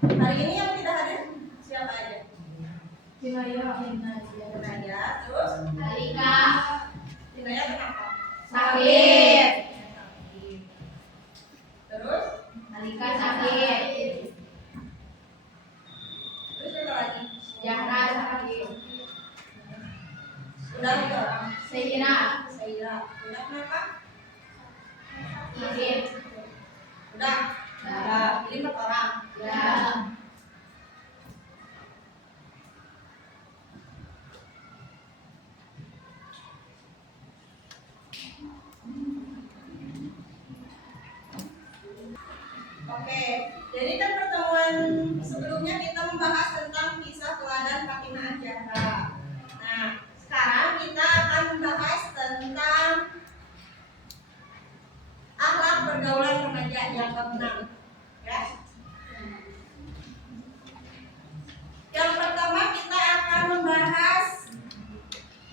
Hari ini yang tidak hadir siapa aja? Cinaya, terus Alika Cinaya kenapa? sakit. Terus Alika sakit. terus siapa lagi? Zahra sakit. Udah tiga orang. Sayyina Saira. Udah kenapa? sakit. Udah. Udah. Ini 4 orang. Ya.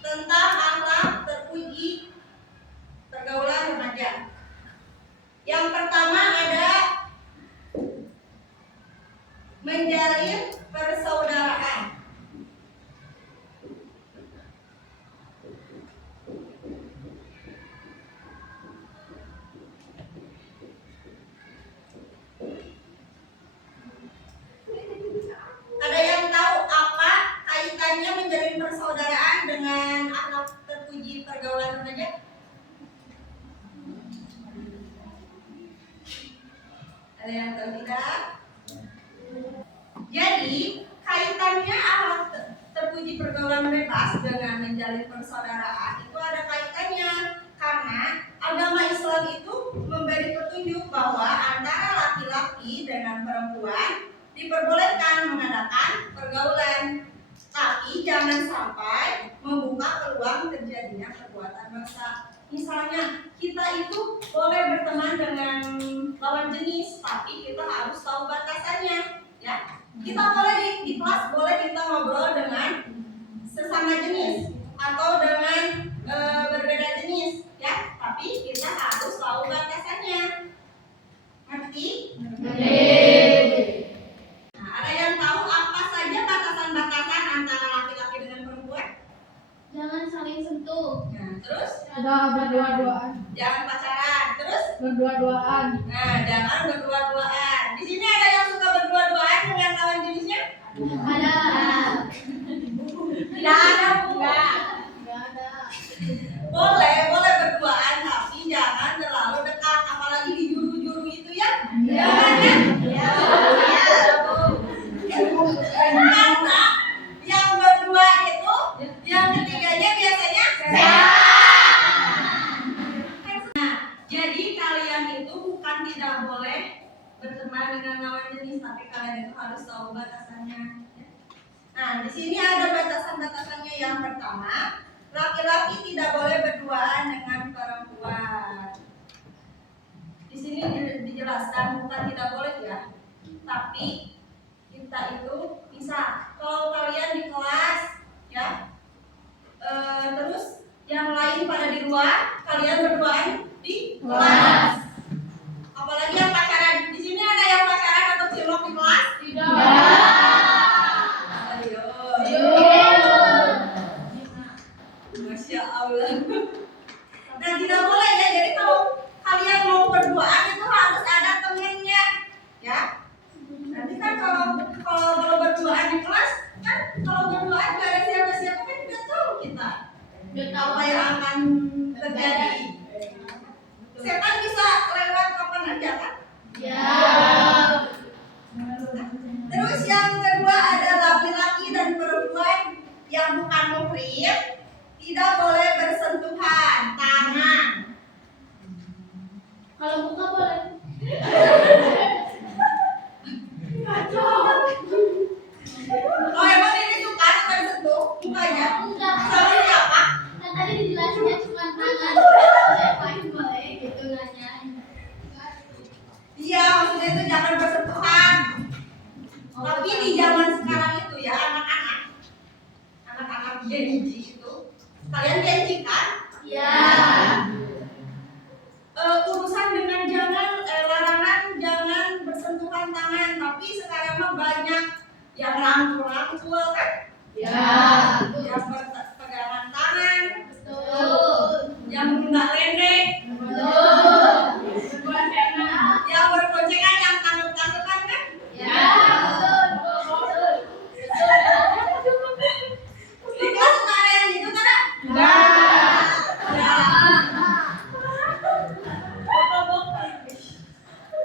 tentang akhlak terpuji pergaulan remaja. Yang pertama ada menjalin persaudaraan. Ada yang tahu apa kaitannya menjalin persaudaraan dengan akhlak terpuji pergaulan remaja? Ada yang tahu tidak? Jadi kaitannya akhlak terpuji pergaulan bebas dengan menjalin persaudaraan itu ada kaitannya karena agama Islam itu memberi petunjuk bahwa antara laki-laki dengan perempuan diperbolehkan mengadakan pergaulan, tapi jangan sampai membuka peluang terjadinya perbuatan dosa. Misalnya kita itu boleh berteman dengan lawan jenis, tapi kita harus tahu batasannya, ya. Kita boleh di kelas boleh kita ngobrol dengan sesama jenis atau dengan berbeda jenis, ya. Tapi kita harus tahu batasannya. Ngerti? Nah, ada yang tahu apa saja batasan-batasan antara laki-laki dengan perempuan? Jangan saling sentuh. Nah, terus? Ada berdua-duaan. Jangan pacaran. Terus? Berdua-duaan. Nah, jangan berdua-duaan. Di sini ada yang suka berdua-duaan dengan lawan jenisnya? Ada. Tidak ada, Bu. Enggak ada. Boleh berduaan, tapi jangan terlalu dekat, apalagi di juru-juru itu ya. Jangan ya. Ya, Bu. Karena yang berdua itu, yang ketiganya biasanya Nah, jadi kalian itu bukan tidak boleh berteman dengan lawan jenis, tapi kalian itu harus tahu batasannya. Nah, di sini ada batasan-batasannya. Yang pertama, laki-laki tidak boleh berduaan dengan perempuan. Di sini dijelaskan bukan tidak boleh ya, tapi kita itu bisa. Kalau kalian di kelas, ya, terus yang lain pada di luar, kalian berduaan di kelas. Apalagi yang pacaran. Di sini ada yang pacaran atau cilok di kelas? Masya Allah. Nah, tidak boleh ya. Jadi kalau kalian mau berduaan itu harus ada temennya, ya. Nanti kan kalau berduaan di kelas, kan kalau berduaan gak ada siapa-siapa kan tidak tahu kita apa yang akan terjadi. Setan bisa lewat kapan aja kan? Ya. Terus yang kedua ada laki-laki dan perempuan yang bukan muhrim tidak boleh bersentuhan tangan. Kalau buka boleh. Oh, emang ini suka sentuh mukanya? Enggak. Sama siapa? Kan tadi dijelasinnya cuma tangan. Boleh, main boleh gitu nanya. Iya, maksudnya itu jangan bersentuhan. Tapi di zaman sekarang itu ya anak-anak Gen Z itu, kalian Gen Z kan? Ya. Urusan dengan larangan jangan bersentuhan tangan, tapi sekarang mah banyak yang rangkul kan? Ya. Yang berpegangan tangan, Betul. yang minta lendek, Betul. yang berboncengan, yang tangkep-tangkepan kan? Ya. Betul. Betul. Di kelas suka ada yang gitu kan? Ya.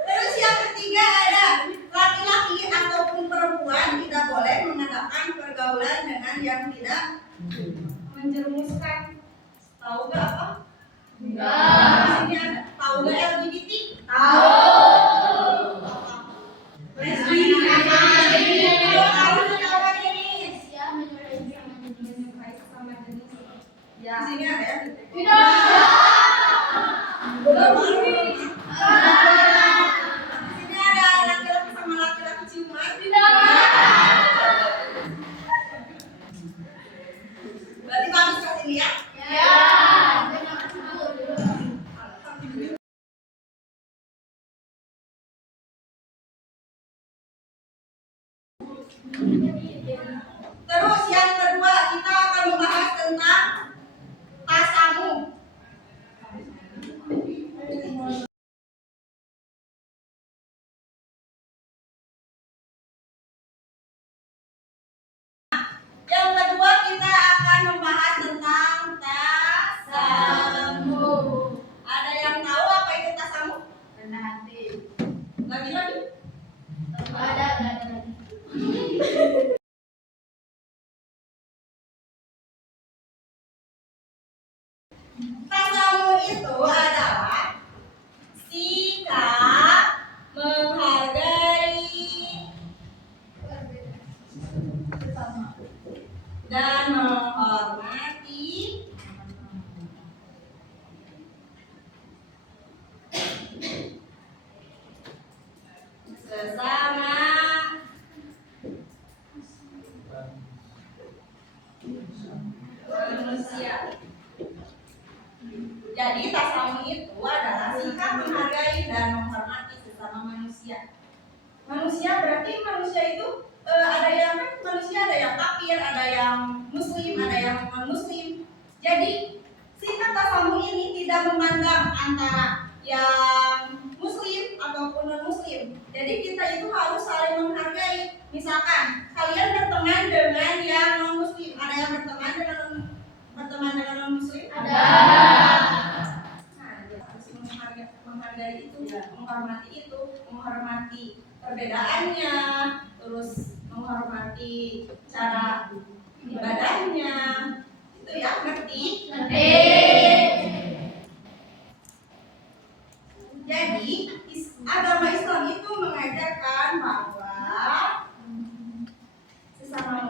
Terus yang ketiga ada laki-laki ataupun perempuan tidak boleh mengadakan pergaulan dengan yang tidak menjerumuskan. Tahu gak apa? Enggak. Di sini ada. Tahu gak LGBT? Tahu. Lesbian. Tahu sama jenis. Ya, menyukai sama jenis. Menyukai sesama jenis. Ya. Di sini ada ya? Tidak. Di sini ada laki-laki sama laki-laki ciuman. Tidak. Berarti bagus ke sini ya. Tasamu itu adalah sikap menghargai dan menghormati sesama manusia. Jadi tasamu itu adalah sikap menghargai dan menghormati sesama manusia. Manusia berarti manusia itu ada yang kan manusia ada yang kafir, ada yang muslim, ada yang non muslim. Jadi sikap tasamu ini tidak memandang antara yang muslim ataupun non muslim. Jadi kita itu harus saling menghargai. Misalkan kalian berteman dengan yang non muslim, ada yang berteman dengan non muslim? Ada. Nah, kita harus menghargai itu, menghormati itu, menghormati perbedaannya, terus menghormati cara ibadahnya. Itu ya, ngerti? Jadi agama Islam itu mengajarkan bahwa sesama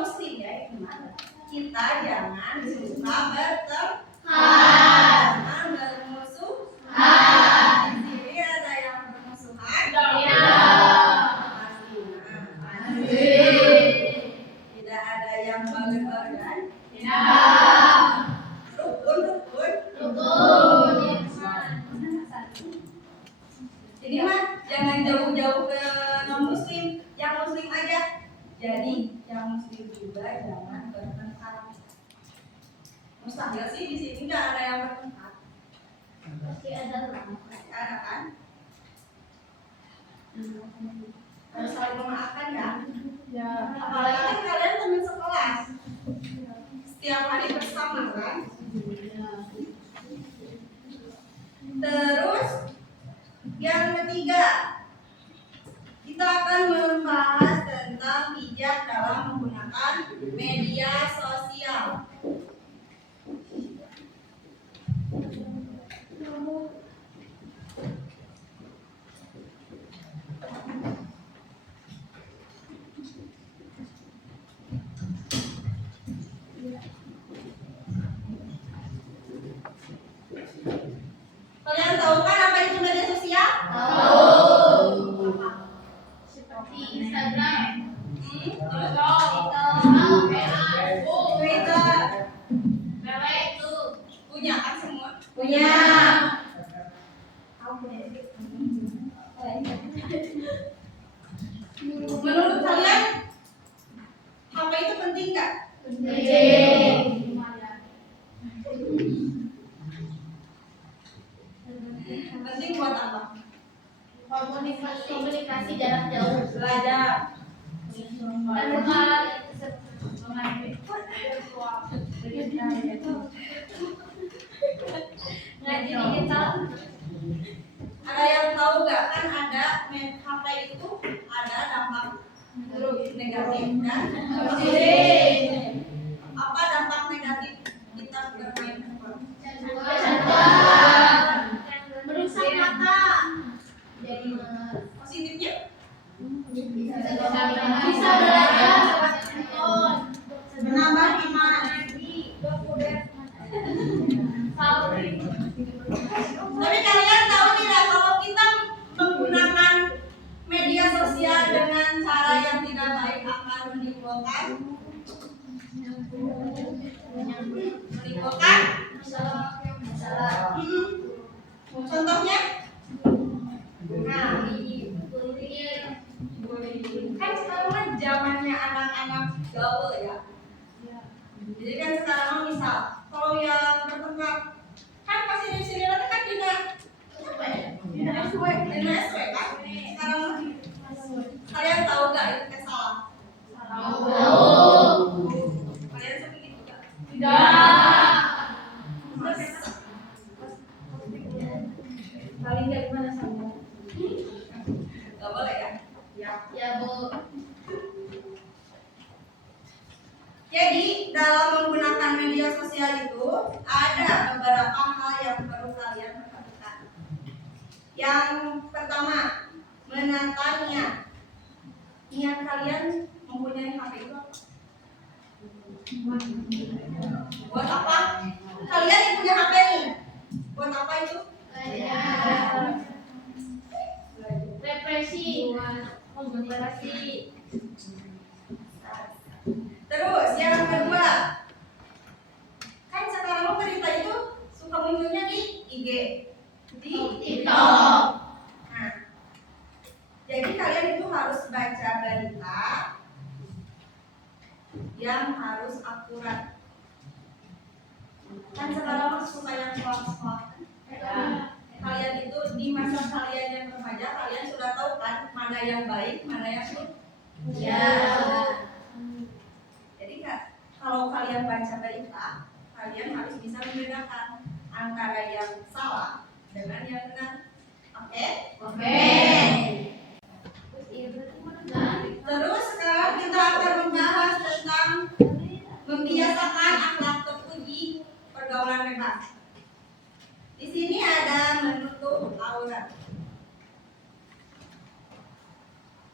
muslim ya, gimana? Kita jangan suka bertengkar, jangan bermusuhan. Di sini ada yang bermusuhan? Pasti. Tidak ada yang bagan-bagan? Rukun. Jadi mah jangan jauh-jauh ke non muslim, yang muslim aja. Jadi yang muslim juga jangan bertengkar. Mustahil sih di sini nggak ada yang bertengkar. Pasti ada kan? Harus saling memaafkan ya. Ya. Apalagi kan kalian teman sekelas, setiap hari bersama kan. Terus yang ketiga, kita akan membahas tentang bijak dalam menggunakan media sosial. Kalian tahu kan apa itu media sosial? Seperti Instagram, Twitter. itu Punya kan semua? punya. Menurut kalian HP itu penting nggak? Penting buat apa? Komunikasi jarak jauh. Belajar. Ngaji digital itu ada beberapa hal yang perlu kalian perhatikan. Yang pertama, menata niat. Niat kalian mempunyai HP itu apa? Buat apa? Kalian yang punya HP nih, buat apa itu? Represi, konsentrasi. Terus yang kedua, kan sekarang berita itu suka munculnya di IG, di TikTok. Nah, jadi kalian itu harus baca berita yang harus akurat. Kan sekarang suka yang hoax-hoax. Kalian itu di masa kalian yang remaja, kalian sudah tahu kan mana yang baik, mana yang buruk. Ya. Jadi kalau kalian baca berita, kalian harus bisa membedakan antara yang salah dengan yang benar. Oke? Oke. Terus sekarang kita akan membahas tentang membiasakan akhlak terpuji pergaulan bebas. Di sini ada menutup aurat.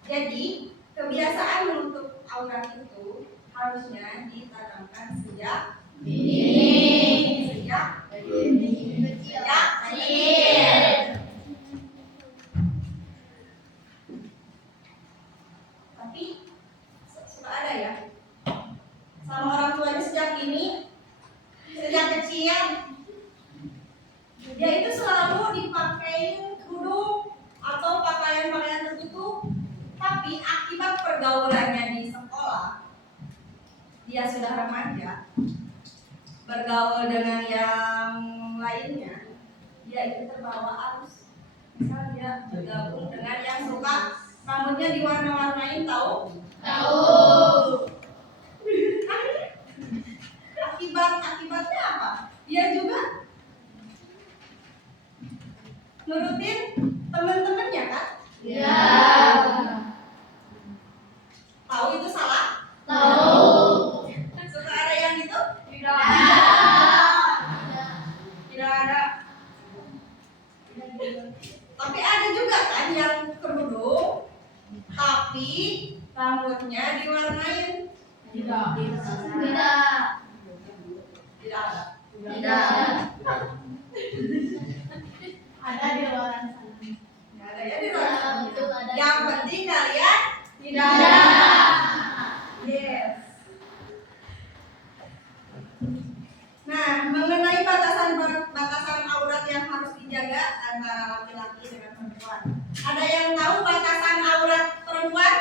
Jadi kebiasaan menutup aurat itu harusnya ditanamkan sejak kecil. Tapi suka ada ya sama orang tuanya sejak kecil dia itu selalu dipakai kerudung atau pakaian-pakaian tertutup, tapi akibat pergaulannya di sekolah dia sudah remaja bergaul dengan yang lainnya, dia itu terbawa arus. Misal dia bergabung dengan yang suka rambutnya diwarna-warnain, tahu? Akibatnya apa? Dia juga nurutin teman-temannya kan? Ya. Tahu itu salah? Tahu. Suka ada yang gitu? Tidak ada. Tapi ada juga kan yang kerudung tapi rambutnya diwarnain. Tidak. Tidak ada. Ada di luar sana. Tidak ada ya di luar sana. Betul, ada. Yang penting kalian tidak Tidak. ada. Yes. Nah, mengenai batasan aurat yang harus dijaga antara laki-laki dengan perempuan. Ada yang tahu batasan aurat perempuan?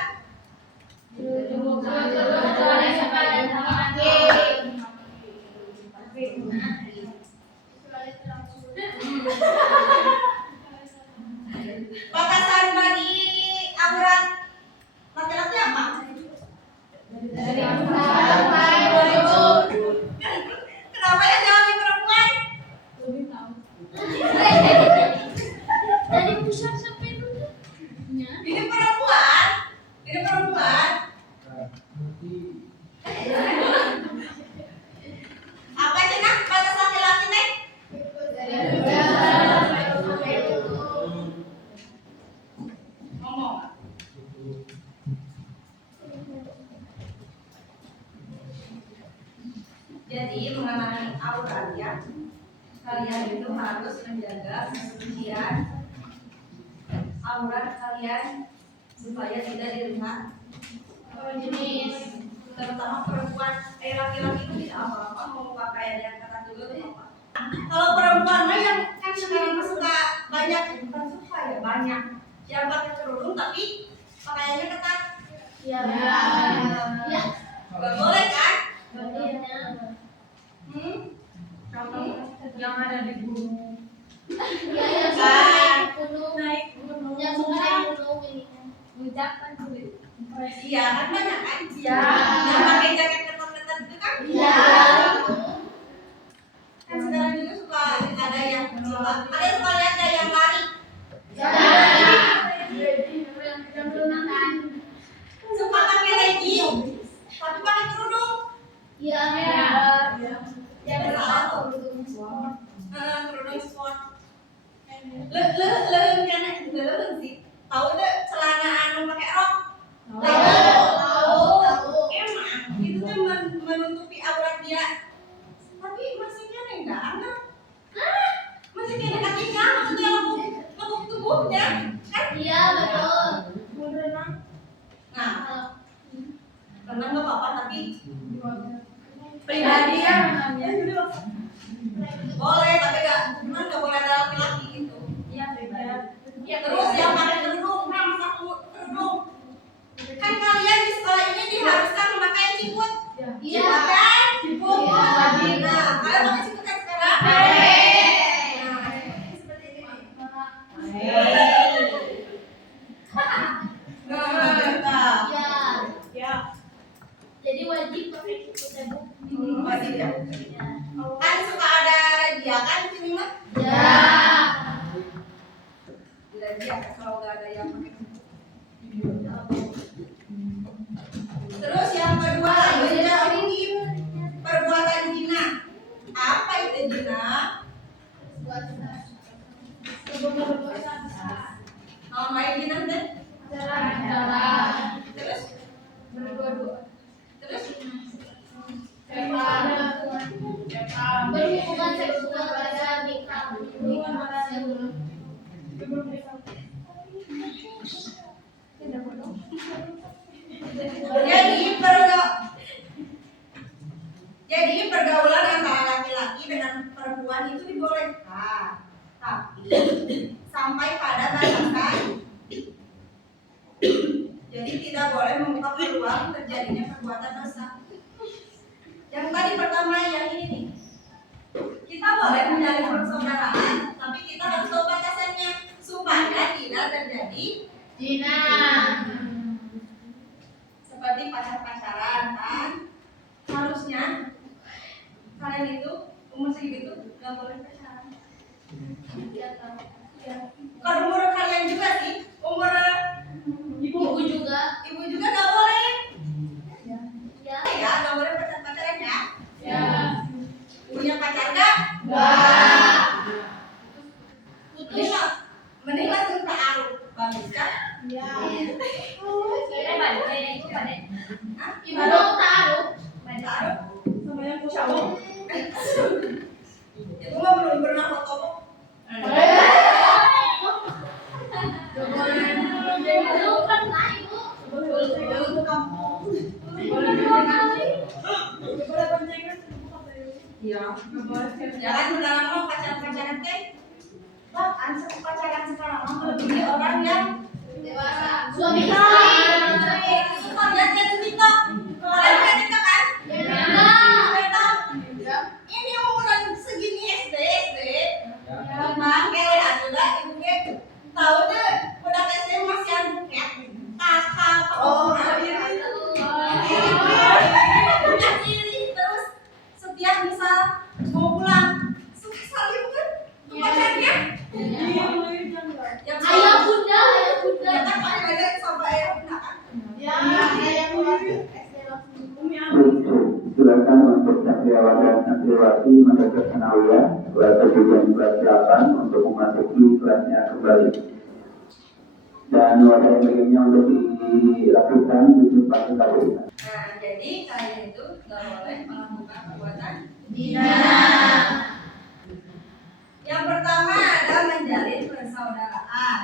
Batasan bagi aurat laki-laki apa? Kenapa yang jawabin perempuan? Dari pusat sampai dulu. Ini perempuan. Apa cina batas laki-laki nih? Ngomong. Jadi mengenai aurat ya, kalian itu harus menjaga kesucian aurat kalian supaya tidak dilihat jenis, terutama perempuan. Laki-laki itu tidak apa-apa mau pakaian yang ketat juga tidak apa. Kalau perempuan mah yang kan sekarang suka banyak, bukan suka ya, banyak yang pakai kerudung tapi pakaiannya ketat. Ya. Gak boleh kan? Yang ada di gunung. Naik gunung. Yang suka naik gunung ini kan. Ucapan kulit. Iya kan banyak kan? Iya. Yang pakai jaket ketat-ketat itu kan? Iya. Kan sekarang juga suka ada yang suka, ada suka lihat ada yang lari. Suka pakai legging tapi pakai kerudung. Iya. Ya salah tuh. Kerudung sport. Leung sih. Tahu deh celana anu pakai rok. Tahu. Emang itu tuh menutupi aurat dia. Tapi masih kena enggak? Masih kena kakinya, maksudnya lekuk tubuhnya, kan? Iya betul. Nah, renang nggak apa-apa tapi Pribadi ya renangnya. boleh, tapi nggak boleh ada laki-laki gitu. Iya pribadi. Ya terus yang pakai kerudung, masa kerudung. Kan kalian di sekolah ini diharuskan memakai ciput. Iya. Pakai ciput. Iya. Nah, kalian pakai ciput kan sekarang? Nah, seperti ini. Nah, Iya. Ya. Jadi wajib pakai ciput ya Bu. wajib ya. Iya. Kan suka ada razia kan di sini mah? Ya. Razia kalau nggak ada yang pakai ciput. Terus yang kedua, menjauhi perbuatan zina. Apa itu zina? Mau main zina deh? Terus? Terus? Berhubungan seksual pada nikah. Jadi pergaulan antara laki-laki dengan perempuan itu dibolehkan, tapi sampai pada batasan. Jadi tidak boleh membuka peluang terjadinya perbuatan dosa. Yang tadi pertama yang ini nih, kita boleh menjalin persaudaraan, tapi kita harus tahu batasannya supaya tidak terjadi Zina. seperti pacaran kan. Harusnya kalian itu umur segitu nggak boleh pacaran. Bukan umur kalian juga sih, umur Ibu juga. ibu juga nggak boleh. Ya. Ya nggak boleh pacaran ya. Ya. Punya pacar nggak? Enggak. Putus. Mending langsung taruh. Bagus kan? Ya. Hah? Ibu mau taruh. Taruh. Sama yang kucabok. Itu mah belum pernah foto. Belum pernah Ibu. Iya. Jangan udah mau pacaran teh. Bahkan pacaran sekarang mah melebihi orang yang Dewasa. Suami istri. suka lihat di TikTok. Kalian lihat TikTok kan? TikTok. Ini umuran segini SD. Bang, kayak ada ibunya. Tahu deh, udah SD masih ada buket. Kakak, iri terus setiap misal mau pulang suka salim kan ke pacarnya. Yang Ayah bunda. ya kan pakai beda sampai ayah bunda kan. Ya, ayah bunda. Silakan untuk santriawan dan santriwati mendekat sanawiyah kelas 7 dan kelas 8 untuk memasuki kelasnya kembali. Dan wadah yang lainnya untuk dilakukan di tempat kembali. Nah, jadi kalian itu nggak boleh melakukan perbuatan Zina. Yang pertama adalah menjalin persaudaraan.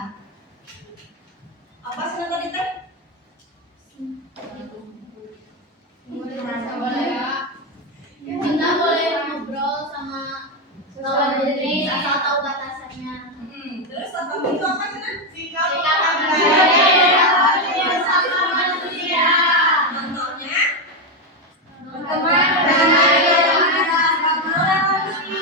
Apa sih tadi teh? Kita boleh ngobrol sama lawan jenis asal tahu batasannya. Terus apa itu apa sih? Sikap baik sama manusia. Contohnya Teman dengan agama manusia.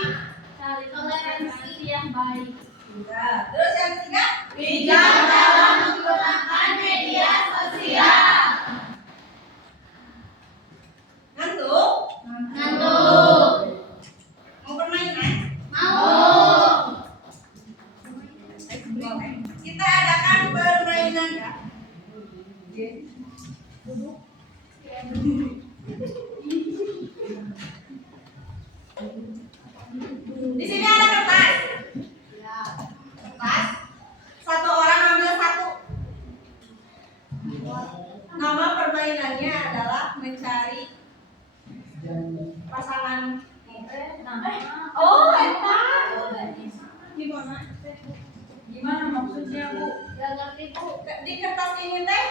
Di kertas ini teh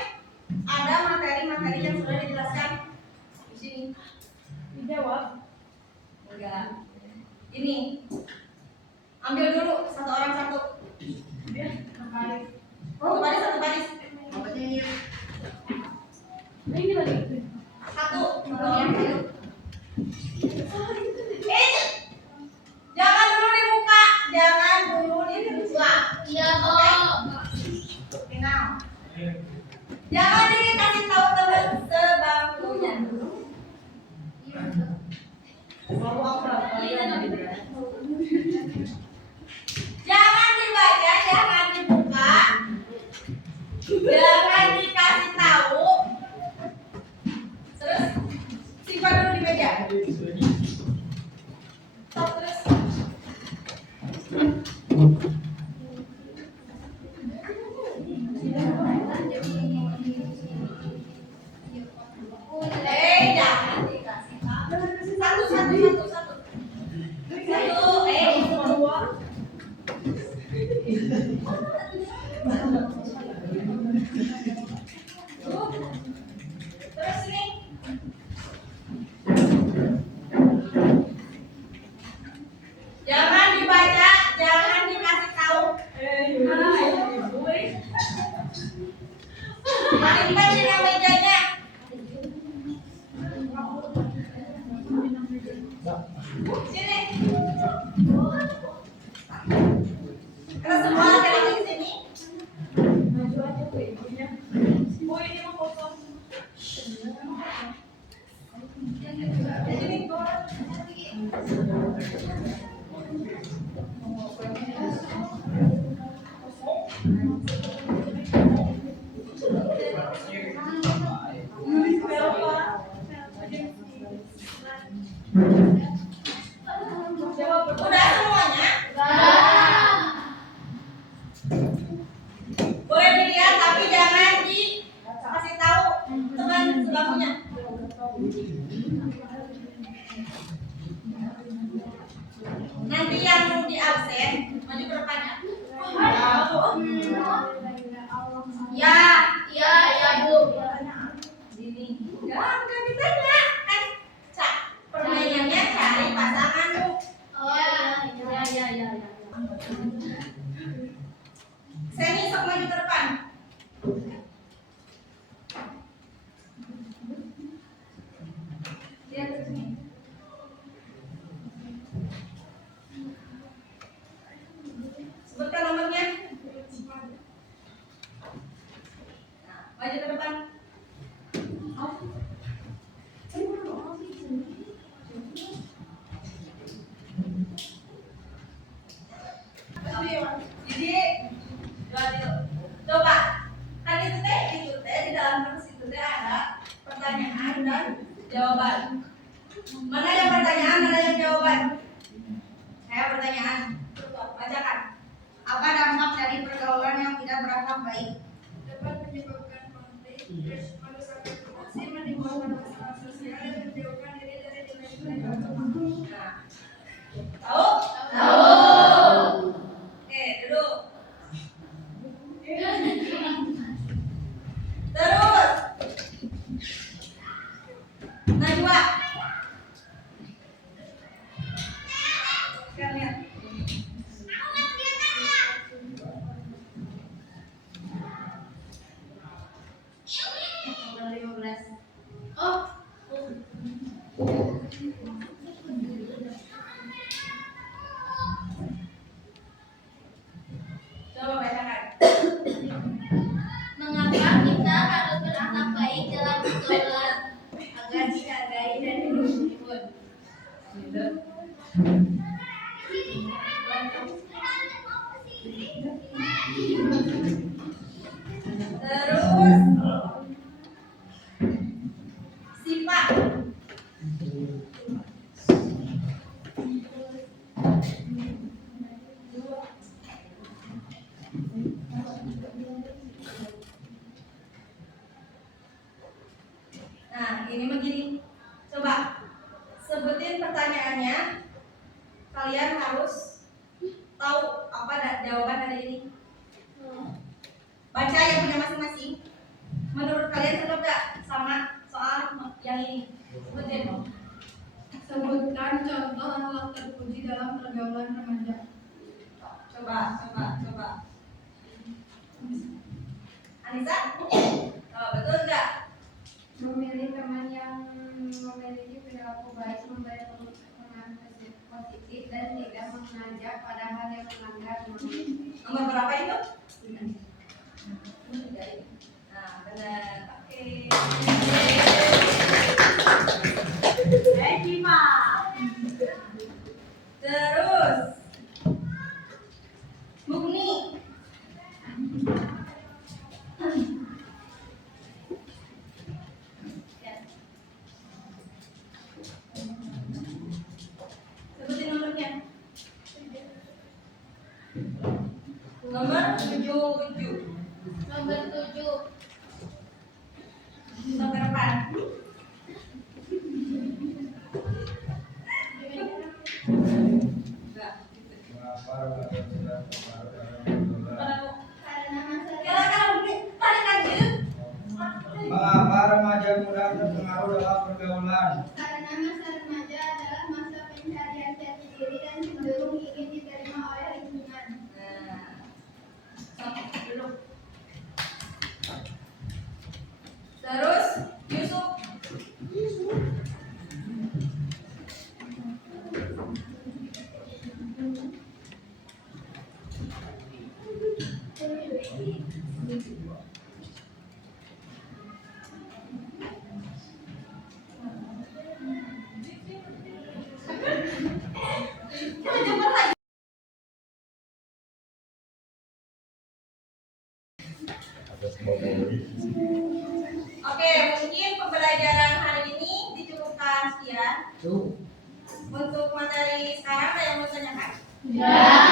ada materi-materi yang sudah dijelaskan di sini. Dijawab. Enggak. Ini. Ambil dulu satu orang satu. Satu baris, satu baris. Ini lagi. Satu. Jangan dulu dibuka. Jangan dulu dibuka. Iya, Kok. Kenal. Jangan dikasih tahu teman sebangkunya. Jangan dibaca, jangan dibuka, jangan dikasih tahu. Terus simpan dulu di meja. Stop terus. Jangan dikasih tahu. Satu, satu, satu, satu. Satu, terus nih. Jangan dibaca, jangan dikasih tahu. Simpan di mejanya. Sini. Kita semua laki-laki di sini. Maju aja ke ibunya. Bu, ini mau foto. Nulis berapa? Jawab Udah semuanya? Boleh dilihat tapi jangan dikasih tahu teman sebangkunya. Nanti yang di absen maju ke depannya. Ya, Iya, iya, Bu. sini. Jangan ditanya kan. Cak, permainannya cari pasanganmu. Oh, iya, iya, iya. Seni sok maju ke depan. Lihat ke sini. Sebutkan nomornya. Nah, maju ke depan. Jadi, coba kan itu teh di dalam kertas itu teh ada pertanyaan dan jawaban. Mana yang pertanyaan, mana yang jawaban? Saya pertanyaan, bacakan. Apa dampak dari pergaulan yang tidak berakhlak baik? Dapat menyebabkan konflik, merusak reputasi, menimbulkan masalah sosial, dan menjauhkan diri dari nilai-nilai agama. Nah, tahu? Tahu. Oke, duduk. Terus. Najwa. Sekarang lihat. Nomor 15. Oh, Coba bacakan. mengapa kita harus berakhlak baik dalam bergaul Agar dihargai dan dihibur. Gitu. Terus sifat. Nah, ini begini. Coba sebutin pertanyaannya. Kalian harus tahu apa jawaban dari ini. Baca yang punya masing-masing. Menurut kalian cocok gak sama soal yang ini? Sebutin. Sebutkan contoh akhlak terpuji dalam pergaulan remaja. Coba. Anissa? Oh, betul nggak? Memilih teman yang memiliki perilaku baik, memberi pengaruh positif, dan tidak mengajak pada hal yang melanggar norma. Nomor berapa itu? Nah, benar. Oke. Cima. Terus Mugni. Sebutin nomornya. Nomor 77. Nomor 7. Nomor depan. Enggak. Karena masa Kira-kira mungkin tarik aja. Mengapa remaja muda terpengaruh dalam pergaulan? Karena masa remaja adalah masa pencarian jati diri dan cenderung ingin diterima oleh lingkungan. Dulu. Terus Yusuf. Oke, mungkin pembelajaran hari ini dicukupkan sekian. Untuk materi sekarang ada yang mau tanyakan? Ya.